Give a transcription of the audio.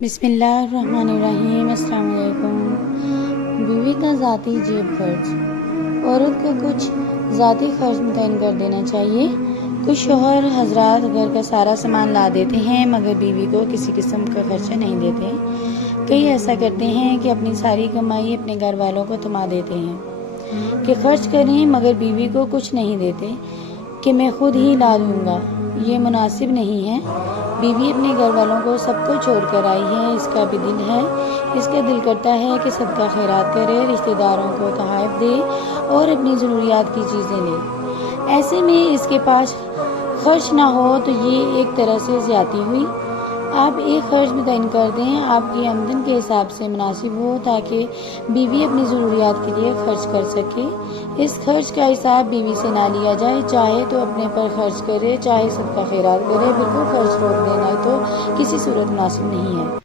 بسم اللہ الرحمن الرحیم۔ السلام علیکم۔ بیوی کا ذاتی جیب خرچ۔ عورت کو کچھ ذاتی خرچ متعین کر دینا چاہیے۔ کچھ شوہر حضرات گھر کا سارا سامان لا دیتے ہیں مگر بیوی کو کسی قسم کا خرچہ نہیں دیتے۔ کئی ایسا کرتے ہیں کہ اپنی ساری کمائی اپنے گھر والوں کو تھما دیتے ہیں کہ خرچ کریں مگر بیوی کو کچھ نہیں دیتے کہ میں خود ہی لا دوں گا۔ یہ مناسب نہیں ہے۔ بیوی اپنے گھر والوں کو سب کو چھوڑ کر آئی ہے، اس کا بھی دل ہے، اس کا دل کرتا ہے کہ صدقہ خیرات کرے، رشتہ داروں کو تحائف دے اور اپنی ضروریات کی چیزیں لے۔ ایسے میں اس کے پاس خرچ نہ ہو تو یہ ایک طرح سے زیادتی ہوئی۔ آپ ایک خرچ متعین کر دیں، آپ کی آمدن کے حساب سے مناسب ہو تاکہ بیوی اپنی ضروریات کے لیے خرچ کر سکے۔ اس خرچ کا حساب بیوی سے نہ لیا جائے، چاہے تو اپنے پر خرچ کرے چاہے صدقہ خیرات کرے، بالکل خرچ روک دینا تو کسی صورت مناسب نہیں ہے۔